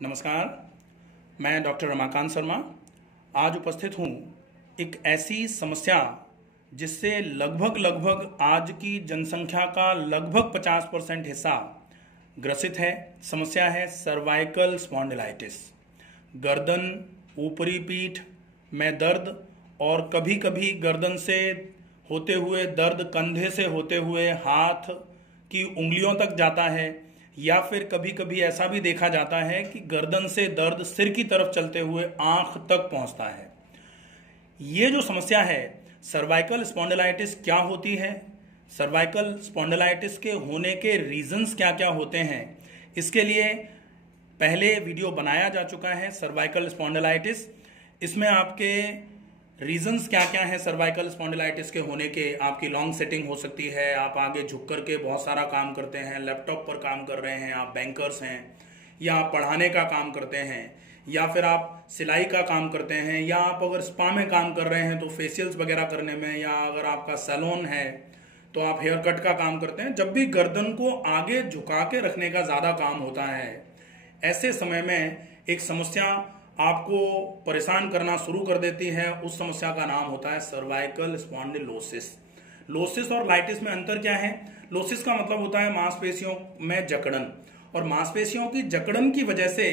नमस्कार, मैं डॉक्टर रमाकांत शर्मा आज उपस्थित हूँ एक ऐसी समस्या जिससे लगभग आज की जनसंख्या का लगभग 50% हिस्सा ग्रसित है। समस्या है सर्वाइकल स्पॉन्डिलाइटिस। गर्दन, ऊपरी पीठ में दर्द और कभी कभी गर्दन से होते हुए दर्द कंधे से होते हुए हाथ की उंगलियों तक जाता है, या फिर कभी कभी ऐसा भी देखा जाता है कि गर्दन से दर्द सिर की तरफ चलते हुए आंख तक पहुंचता है। ये जो समस्या है सर्वाइकल स्पॉन्डिलाइटिस क्या होती है, सर्वाइकल स्पॉन्डिलाइटिस के होने के रीजंस क्या क्या होते हैं, इसके लिए पहले वीडियो बनाया जा चुका है सर्वाइकल स्पॉन्डिलाइटिस। इसमें आपके रीजंस क्या क्या हैं सर्वाइकल स्पॉन्डिलाइटिस के होने के। आपकी लॉन्ग सेटिंग हो सकती है, आप आगे झुक करके बहुत सारा काम करते हैं, लैपटॉप पर काम कर रहे हैं, आप बैंकर्स हैं, या आप पढ़ाने का काम करते हैं, या फिर आप सिलाई का काम करते हैं, या आप अगर स्पा में काम कर रहे हैं तो फेशियल्स वगैरह करने में, या अगर आपका सैलून है तो आप हेयर कट का काम करते हैं। जब भी गर्दन को आगे झुका के रखने का ज़्यादा काम होता है, ऐसे समय में एक समस्या आपको परेशान करना शुरू कर देती है। उस समस्या का नाम होता है सर्वाइकल स्पॉन्डिलोसिस। लोसिस और लाइटिस में अंतर क्या है? लोसिस का मतलब होता है मांसपेशियों में जकड़न, और मांसपेशियों की जकड़न की वजह से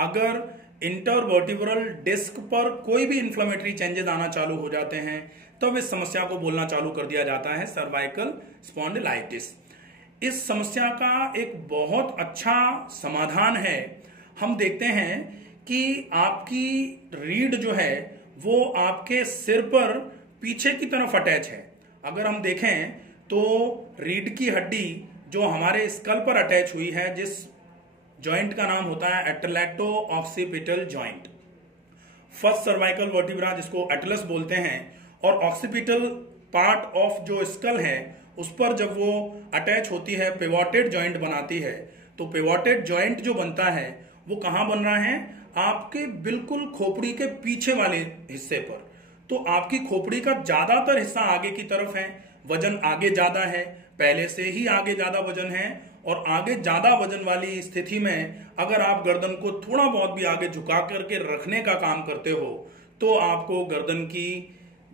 अगर इंटरवर्टिब्रल डिस्क पर कोई भी इन्फ्लेमेटरी चेंजेस आना चालू हो जाते हैं तब इस समस्या को बोलना चालू कर दिया जाता है सर्वाइकल स्पॉन्डिलाइटिस। इस समस्या का एक बहुत अच्छा समाधान है। हम देखते हैं कि आपकी रीढ़ जो है वो आपके सिर पर पीछे की तरफ अटैच है। अगर हम देखें तो रीढ़ की हड्डी जो हमारे स्कल पर अटैच हुई है, जिस जॉइंट का नाम होता है atlanto occipital joint, first cervical vertebra जिसको एटलस बोलते हैं, और ऑक्सीपिटल पार्ट ऑफ जो स्कल है उस पर जब वो अटैच होती है पिवोटेड जॉइंट बनाती है। तो पिवोटेड जॉइंट जो बनता है वो कहाँ बन रहा है? आपके बिल्कुल खोपड़ी के पीछे वाले हिस्से पर। तो आपकी खोपड़ी का ज्यादातर हिस्सा आगे की तरफ है, वजन आगे ज्यादा है, पहले से ही आगे ज्यादा वजन है, और आगे ज्यादा वजन वाली स्थिति में अगर आप गर्दन को थोड़ा बहुत भी आगे झुका करके रखने का काम करते हो तो आपको गर्दन की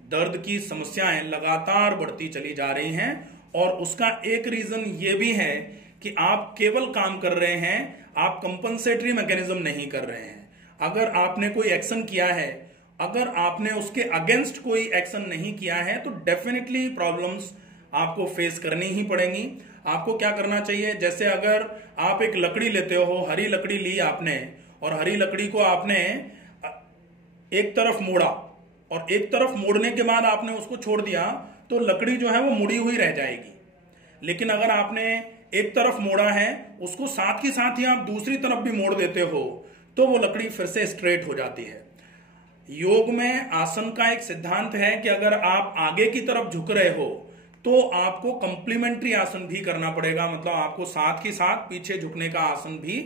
दर्द की समस्याएं लगातार बढ़ती चली जा रही हैं। और उसका एक रीजन ये भी है कि आप केवल काम कर रहे हैं, आप कंपनसेटरी मैकेनिज्म नहीं कर रहे हैं। अगर आपने कोई एक्शन किया है, अगर आपने उसके अगेंस्ट कोई एक्शन नहीं किया है तो डेफिनेटली प्रॉब्लम्स आपको फेस करनी ही पड़ेंगी। आपको क्या करना चाहिए? जैसे अगर आप एक लकड़ी लेते हो, हरी लकड़ी ली आपने, और हरी लकड़ी को आपने एक तरफ मोड़ा, और एक तरफ मोड़ने के बाद आपने उसको छोड़ दिया तो लकड़ी जो है वो मुड़ी हुई रह जाएगी। लेकिन अगर आपने एक तरफ मोड़ा है, उसको साथ ही साथ ही आप दूसरी तरफ भी मोड़ देते हो तो वो लकड़ी फिर से स्ट्रेट हो जाती है। योग में आसन का एक सिद्धांत है कि अगर आप आगे की तरफ झुक रहे हो तो आपको कंप्लीमेंट्री आसन भी करना पड़ेगा, मतलब आपको साथ ही साथ पीछे झुकने का आसन भी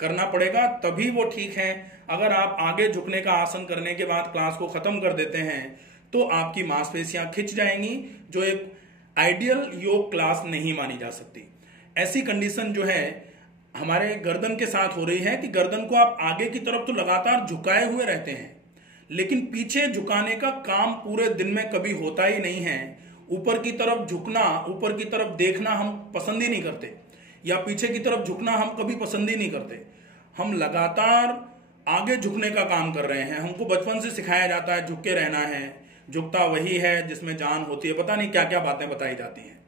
करना पड़ेगा, तभी वो ठीक है। अगर आप आगे झुकने का आसन करने के बाद क्लास को खत्म कर देते हैं तो आपकी मांसपेशियां खिंच जाएंगी, जो एक आइडियल योग क्लास नहीं मानी जा सकती। ऐसी कंडीशन जो है हमारे गर्दन के साथ हो रही है कि गर्दन को आप आगे की तरफ तो लगातार झुकाए हुए रहते हैं, लेकिन पीछे झुकाने का काम पूरे दिन में कभी होता ही नहीं है। ऊपर की तरफ झुकना, ऊपर की तरफ देखना हम पसंद ही नहीं करते, या पीछे की तरफ झुकना हम कभी पसंद ही नहीं करते। हम लगातार आगे झुकने का काम कर रहे हैं। हमको बचपन से सिखाया जाता है झुक के रहना है, झुकता वही है जिसमें जान होती है, पता नहीं क्या क्या बातें बताई जाती हैं।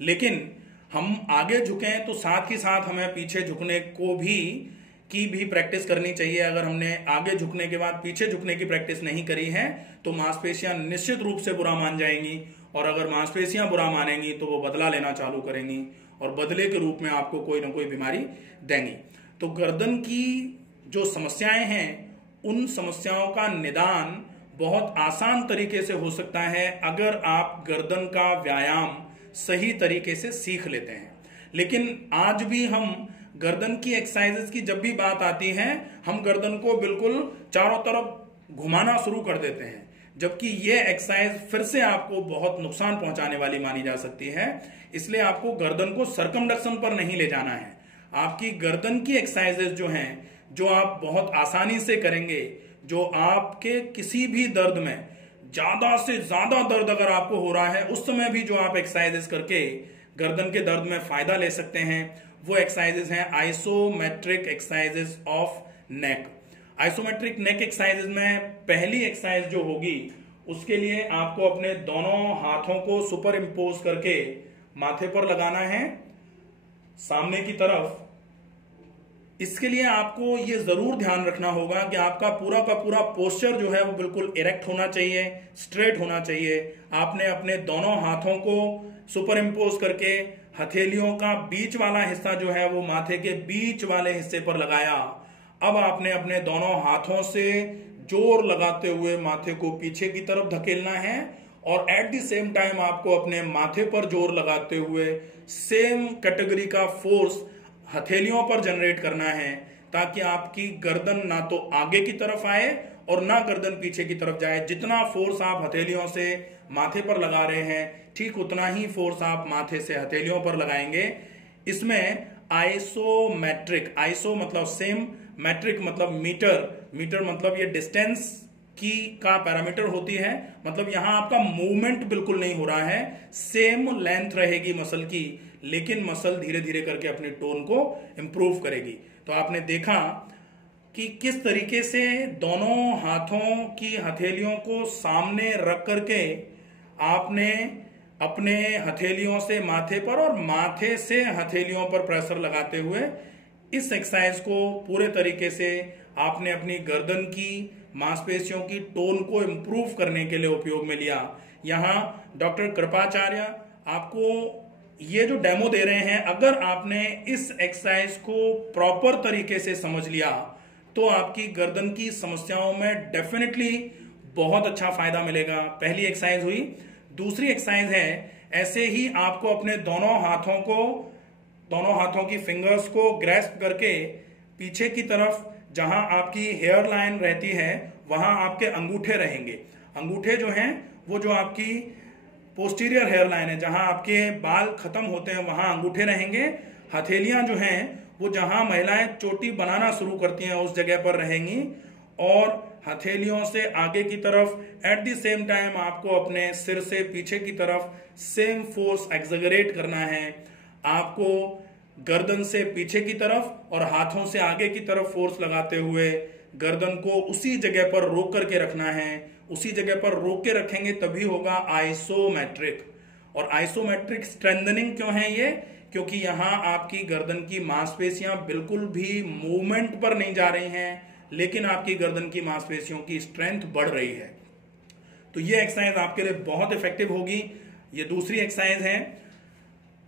लेकिन हम आगे झुकें तो साथ ही साथ हमें पीछे झुकने को भी प्रैक्टिस करनी चाहिए। अगर हमने आगे झुकने के बाद पीछे झुकने की प्रैक्टिस नहीं करी है तो मांसपेशियां निश्चित रूप से बुरा मान जाएंगी, और अगर मांसपेशियां बुरा मानेंगी तो वो बदला लेना चालू करेंगी, और बदले के रूप में आपको कोई ना कोई बीमारी देंगी। तो गर्दन की जो समस्याएं हैं उन समस्याओं का निदान बहुत आसान तरीके से हो सकता है अगर आप गर्दन का व्यायाम सही तरीके से सीख लेते हैं। लेकिन आज भी हम गर्दन की एक्सरसाइजेस की जब भी बात आती है, हम गर्दन को बिल्कुल चारों तरफ घुमाना शुरू कर देते हैं, जबकि ये एक्सरसाइज फिर से आपको बहुत नुकसान पहुंचाने वाली मानी जा सकती है। इसलिए आपको गर्दन को सर्कमडक्शन पर नहीं ले जाना है। आपकी गर्दन की एक्सरसाइजेस जो हैं, जो आप बहुत आसानी से करेंगे, जो आपके किसी भी दर्द में ज्यादा से ज्यादा दर्द अगर आपको हो रहा है उस समय भी जो आप एक्सरसाइजेस करके गर्दन के दर्द में फायदा ले सकते हैं, वो एक्सरसाइजेस हैं isometric exercises of neck. Isometric neck exercises में पहली एक्सरसाइज जो होगी उसके लिए आपको अपने दोनों हाथों को सुपर इम्पोज करके माथे पर लगाना है सामने की तरफ। इसके लिए आपको ये जरूर ध्यान रखना होगा कि आपका पूरा का पूरा पोस्चर जो है वो बिल्कुल इरेक्ट होना चाहिए, स्ट्रेट होना चाहिए। आपने अपने दोनों हाथों को सुपर इम्पोज करके हथेलियों का बीच वाला हिस्सा जो है वो माथे के बीच वाले हिस्से पर लगाया। अब आपने अपने दोनों हाथों से जोर लगाते हुए माथे को पीछे की तरफ धकेलना है और एट द सेम टाइम आपको अपने माथे पर जोर लगाते हुए सेम कैटेगरी का फोर्स हथेलियों पर जनरेट करना है, ताकि आपकी गर्दन ना तो आगे की तरफ आए और ना गर्दन पीछे की तरफ जाए। जितना फोर्स आप हथेलियों से माथे पर लगा रहे हैं ठीक उतना ही फोर्स आप माथे से हथेलियों पर लगाएंगे। इसमें आइसोमेट्रिक, आइसो मतलब सेम, मैट्रिक मतलब मीटर, मीटर मतलब ये डिस्टेंस की का पैरामीटर होती है, मतलब यहां आपका मूवमेंट बिल्कुल नहीं हो रहा है, सेम लेंथ रहेगी मसल की, लेकिन मसल धीरे धीरे करके अपने टोन को इंप्रूव करेगी। तो आपने देखा कि किस तरीके से दोनों हाथों की हथेलियों को सामने रख करके आपने अपने हथेलियों से माथे पर और माथे से हथेलियों पर प्रेशर लगाते हुए इस एक्सरसाइज को पूरे तरीके से आपने अपनी गर्दन की मांसपेशियों की टोन को इंप्रूव करने के लिए उपयोग में लिया। यहाँ डॉक्टर कृपाचार्य आपको ये जो डेमो दे रहे हैं, अगर आपने इस एक्सरसाइज को प्रॉपर तरीके से समझ लिया तो आपकी गर्दन की समस्याओं में डेफिनेटली बहुत अच्छा फायदा मिलेगा। पहली एक्सरसाइज हुई। दूसरी एक्सरसाइज है, ऐसे ही आपको अपने दोनों हाथों की फिंगर्स को ग्रैस्प करके पीछे की तरफ जहां आपकी हेयर लाइन रहती है वहां आपके अंगूठे रहेंगे। अंगूठे जो हैं वो जो आपकी पोस्टीरियर हेयर लाइन है, जहां आपके बाल खत्म होते हैं वहां अंगूठे रहेंगे। हथेलियां जो हैं वो जहां महिलाएं चोटी बनाना शुरू करती हैं उस जगह पर रहेंगी और हथेलियों से आगे की तरफ एट द सेम टाइम आपको अपने सिर से पीछे की तरफ सेम फोर्स एक्सजगरेट करना है। आपको गर्दन से पीछे की तरफ और हाथों से आगे की तरफ फोर्स लगाते हुए गर्दन को उसी जगह पर रोक करके रखना है। उसी जगह पर रोक के रखेंगे तभी होगा आइसोमेट्रिक। और आइसोमेट्रिक स्ट्रेंथनिंग क्यों है ये? क्योंकि यहां आपकी गर्दन की मांसपेशियां बिल्कुल भी मूवमेंट पर नहीं जा रही हैं, लेकिन आपकी गर्दन की मांसपेशियों की स्ट्रेंथ बढ़ रही है। तो ये एक्सरसाइज आपके लिए बहुत इफेक्टिव होगी। ये दूसरी एक्सरसाइज है।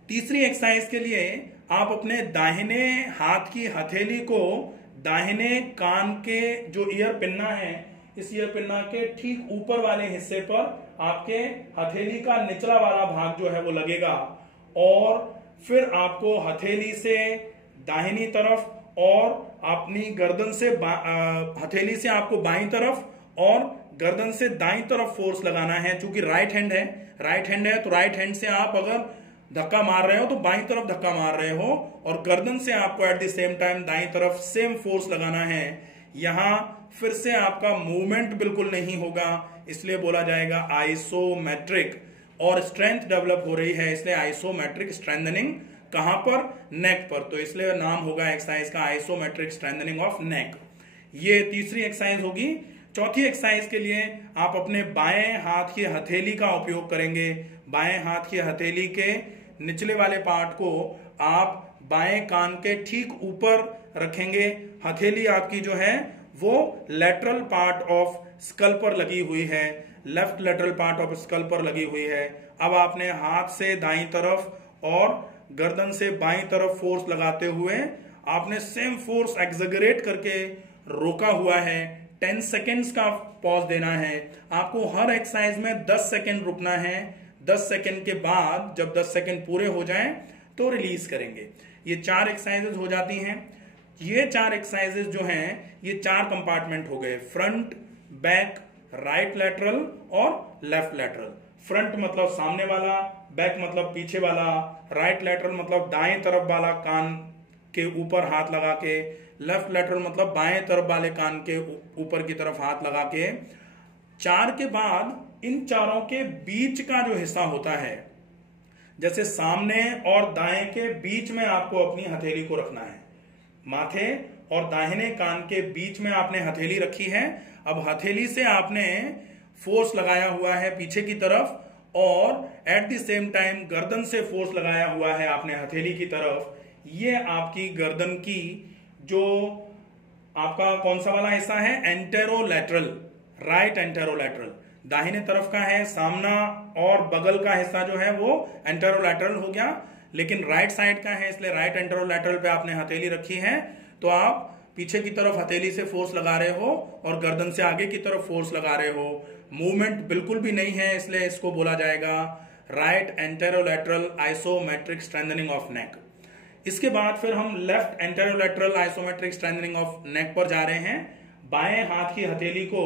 तीसरी एक्सरसाइज के लिए आप अपने दाहिने हाथ की हथेली को दाहिने कान के जो ईयर पिन्ना है, इस ईयर पिन्ना के ठीक ऊपर वाले हिस्से पर आपके हथेली का निचला वाला भाग जो है वो लगेगा और फिर आपको हथेली से दाहिनी तरफ और अपनी गर्दन से हथेली से आपको बाईं तरफ और गर्दन से दाईं तरफ फोर्स लगाना है। चूंकि राइट हैंड है तो राइट हैंड से आप अगर धक्का मार रहे हो तो बाईं तरफ धक्का मार रहे हो और गर्दन से आपको एट द सेम टाइम दाईं तरफ सेम फोर्स लगाना है। यहां फिर से आपका मूवमेंट बिल्कुल नहीं होगा, इसलिए बोला जाएगा आइसोमेट्रिक। और स्ट्रेंथ डेवलप हो रही है इसलिए आइसोमेट्रिक स्ट्रेंथनिंग। कहां पर? नेक पर। तो इसलिए नाम होगा एक्सरसाइज का आइसोमेट्रिक स्ट्रेंथनिंग ऑफ नेक। ये तीसरी एक्सरसाइज होगी। चौथी एक्सरसाइज के लिए आप अपने बाएं हाथ की हथेली का उपयोग करेंगे। बाएं हाथ की हथेली के निचले वाले पार्ट को आप बाएं कान के ठीक ऊपर रखेंगे। हथेली आपकी जो है वो लेटरल पार्ट ऑफ स्कल पर लगी हुई है, left lateral part of skull पर लगी हुई है। अब आपने हाथ से दाईं तरफ और गर्दन से बाईं तरफ फोर्स लगाते हुए आपने सेम फोर्स एक्सजगरेट करके रोका हुआ है। 10 सेकेंड्स का पॉज देना है। आपको हर एक्सरसाइज में 10 सेकेंड रुकना है। 10 सेकेंड के बाद जब 10 सेकेंड पूरे हो जाएं तो रिलीज करेंगे। ये 4 एक्सरसाइजेज हो जाती हैं। ये 4 एक्सरसाइजेज जो हैं ये 4 कंपार्टमेंट हो गए, फ्रंट, बैक, राइट लेटरल और लेफ्ट लेटरल। फ्रंट मतलब सामने वाला, बैक मतलब पीछे वाला, राइट लेटरल मतलब दाएं तरफ वाला कान के ऊपर हाथ लगा के, लेफ्ट लैटरल मतलब बाएं तरफ वाले कान के ऊपर की तरफ हाथ लगा के। 4 के बाद इन चारों के बीच का जो हिस्सा होता है, जैसे सामने और दाएं के बीच में आपको अपनी हथेली को रखना है। माथे और दाहिने कान के बीच में आपने हथेली रखी है। अब हथेली से आपने फोर्स लगाया हुआ है पीछे की तरफ, और एट द सेम टाइम गर्दन से फोर्स लगाया हुआ है आपने हथेली की तरफ। ये आपकी गर्दन की जो आपका कौन सा वाला हिस्सा है, एंटेरोलैटरल, राइट एंटेरोलैटरल, दाहिने तरफ का है। सामना और बगल का हिस्सा जो है वो एंटेरोलैटरल हो गया, लेकिन राइट साइड का है, इसलिए राइट एंटेरोलैटरल पे आपने हथेली रखी है। तो आप पीछे की तरफ हथेली से फोर्स लगा रहे हो और गर्दन से आगे की तरफ फोर्स लगा रहे हो। मूवमेंट बिल्कुल भी नहीं है, इसलिए इसको बोला जाएगा right anterolateral isometric strengthening of neck. इसके बाद फिर हम left anterolateral isometric strengthening of neck पर जा रहे हैं। बाएं हाथ की हथेली को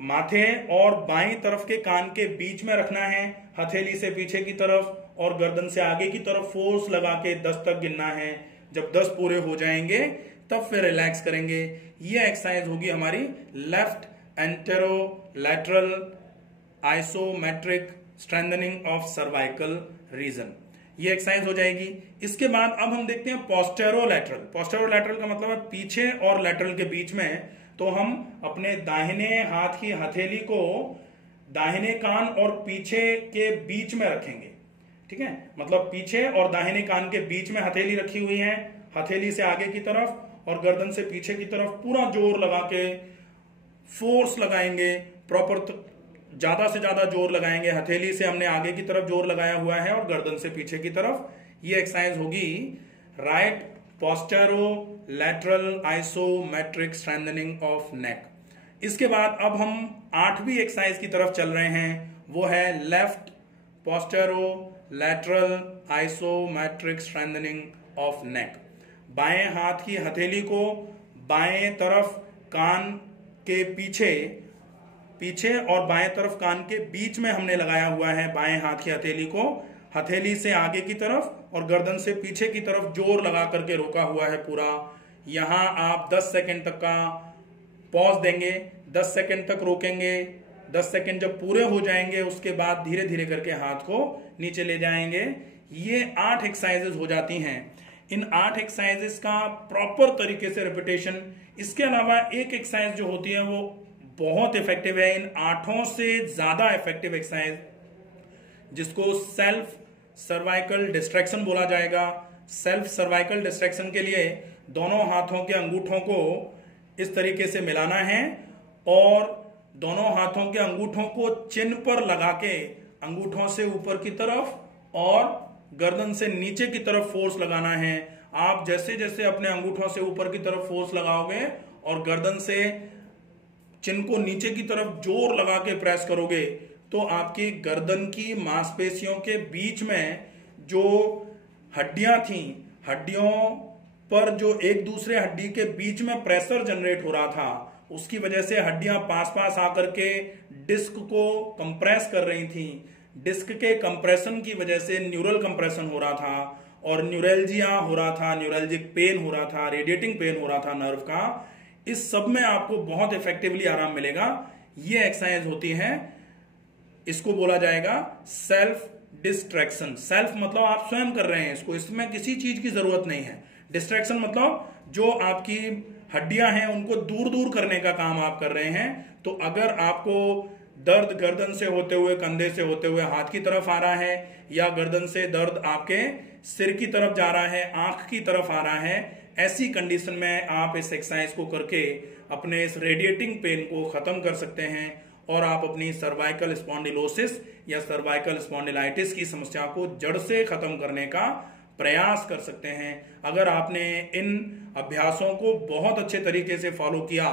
माथे और बाईं तरफ के कान के बीच में रखना है, हथेली से पीछे की तरफ और गर्दन से आगे की तरफ फोर्स लगा के 10 तक गिनना है। जब 10 पूरे हो जाएंगे तब फिर रिलैक्स करेंगे। ये एक्सरसाइज होगी हमारी left anterolateral isometric strengthening of cervical region. ये एक्सरसाइज हो जाएगी। इसके बाद अब हम देखते हैं पोस्टेरोलैटरल। पोस्टेरोलैटरल का मतलब है पीछे और लैटरल के बीच में। तो हम अपने दाहिने हाथ की हथेली को दाहिने कान और पीछे के बीच में रखेंगे, ठीक है। मतलब पीछे और दाहिने कान के बीच में हथेली रखी हुई है, हथेली से आगे की तरफ और गर्दन से पीछे की तरफ पूरा जोर लगा के फोर्स लगाएंगे। प्रॉपर ज्यादा से ज्यादा जोर लगाएंगे। हथेली से हमने आगे की तरफ जोर लगाया हुआ है और गर्दन से पीछे की तरफ। ये एक्सरसाइज होगी right posterolateral isometric strengthening of neck. इसके बाद अब हम 8वीं एक्सरसाइज की तरफ चल रहे हैं, वो है left posterolateral isometric strengthening of neck. बाएं हाथ की हथेली को बाएं तरफ कान के पीछे और बाएं तरफ कान के बीच में हमने लगाया हुआ है बाएं हाथ की हथेली को। हथेली से आगे की तरफ और गर्दन से पीछे की तरफ जोर लगा करके रोका हुआ है पूरा। यहां आप 10 सेकंड तक का पॉज देंगे, 10 सेकंड तक रोकेंगे। 10 सेकंड जब पूरे हो जाएंगे उसके बाद धीरे धीरे करके हाथ को नीचे ले जाएंगे। ये 8 एक्सरसाइजेस हो जाती हैं। इन 8 एक्सरसाइजेस का प्रॉपर तरीके से रिपीटेशन। इसके अलावा एक एक्सरसाइज जो होती है वो बहुत इफेक्टिव है, इन 8 से ज्यादा इफेक्टिव एक्सरसाइज, जिसको सेल्फ सर्वाइकल डिस्ट्रैक्शन बोला जाएगा। सेल्फ सर्वाइकल डिस्ट्रैक्शन के लिए दोनों हाथों के अंगूठों को इस तरीके से मिलाना है और दोनों हाथों के अंगूठों को चिन पर लगा के अंगूठों से ऊपर की तरफ और गर्दन से नीचे की तरफ फोर्स लगाना है। आप जैसे जैसे अपने अंगूठों से ऊपर की तरफ फोर्स लगाओगे और गर्दन से चिन को नीचे की तरफ जोर लगा के प्रेस करोगे तो आपकी गर्दन की मांसपेशियों के बीच में जो हड्डियां थी, हड्डियों पर जो एक दूसरे हड्डी के बीच में प्रेशर जनरेट हो रहा था, उसकी वजह से हड्डियां पास पास आकर के डिस्क को कंप्रेस कर रही थी। डिस्क के कंप्रेशन की वजह से न्यूरल कंप्रेशन हो रहा था और न्यूरल्जिया हो रहा था, न्यूरल्जिक पेन हो रहा था, रेडिएटिंग पेन हो रहा था नर्व का। इस सब में आपको बहुत इफेक्टिवली आराम मिलेगा। ये एक्सरसाइज होती है, इसको बोला जाएगा सेल्फ डिस्ट्रैक्शन। सेल्फ मतलब आप स्वयं कर रहे हैं इसको, इसमें किसी चीज की जरूरत नहीं है। डिस्ट्रैक्शन मतलब जो आपकी हड्डियां हैं उनको दूर दूर करने का काम आप कर रहे हैं। तो अगर आपको दर्द गर्दन से होते हुए, कंधे से होते हुए हाथ की तरफ आ रहा है, या गर्दन से दर्द आपके सिर की तरफ जा रहा है, आंख की तरफ आ रहा है, ऐसी कंडीशन में आप इस एक्सरसाइज को करके अपने इस रेडिएटिंग पेन को खत्म कर सकते हैं और आप अपनी सर्वाइकल स्पॉन्डिलोसिस या सर्वाइकल स्पॉन्डिलाइटिस की समस्या को जड़ से खत्म करने का प्रयास कर सकते हैं। अगर आपने इन अभ्यासों को बहुत अच्छे तरीके से फॉलो किया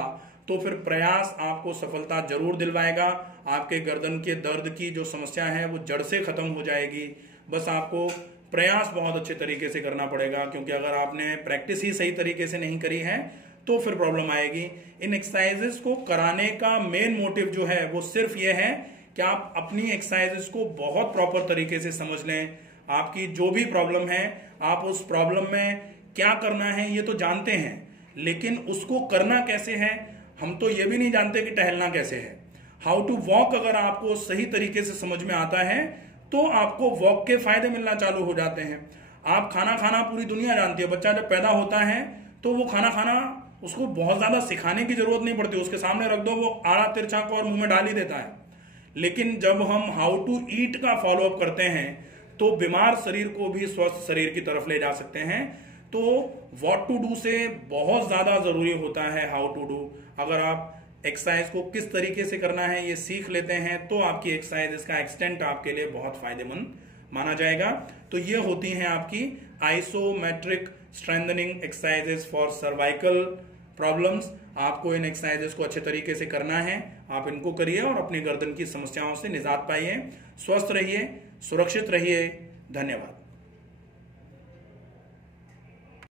तो फिर प्रयास आपको सफलता जरूर दिलवाएगा। आपके गर्दन के दर्द की जो समस्या है वो जड़ से खत्म हो जाएगी। बस आपको प्रयास बहुत अच्छे तरीके से करना पड़ेगा, क्योंकि अगर आपने प्रैक्टिस ही सही तरीके से नहीं करी है तो फिर प्रॉब्लम आएगी। इन एक्सरसाइजेस को कराने का मेन मोटिव जो है वो सिर्फ ये है कि आप अपनी एक्सरसाइजेस को बहुत प्रॉपर तरीके से समझ लें। आपकी जो भी प्रॉब्लम है आप उस प्रॉब्लम में क्या करना है ये तो जानते हैं, लेकिन उसको करना कैसे है हम तो ये भी नहीं जानते कि टहलना कैसे है। हाउ टू वॉक अगर आपको सही तरीके से समझ में आता है तो आपको वॉक के फायदे मिलना चालू हो जाते हैं। आप खाना खाना पूरी दुनिया जानती है, बच्चा जब पैदा होता है तो वो खाना खाना उसको बहुत ज्यादा सिखाने की जरूरत नहीं पड़ती, उसके सामने रख दो वो आड़ा तिरछा को और मुंह में डाल ही देता है। लेकिन जब हम हाउ टू ईट का फॉलोअप करते हैं तो बीमार शरीर को भी स्वस्थ शरीर की तरफ ले जा सकते हैं। तो व्हाट टू डू से बहुत ज्यादा जरूरी होता है हाउ टू डू। अगर आप एक्सरसाइज को किस तरीके से करना है ये सीख लेते हैं तो आपकी एक्सरसाइज इसका एक्सटेंट आपके लिए बहुत फायदेमंद माना जाएगा। तो ये होती हैं आपकी isometric strengthening exercises for cervical problems. आपको इन एक्सरसाइजेस को अच्छे तरीके से करना है, आप इनको करिए और अपनी गर्दन की समस्याओं से निजात पाइए। स्वस्थ रहिए, सुरक्षित रहिए। धन्यवाद।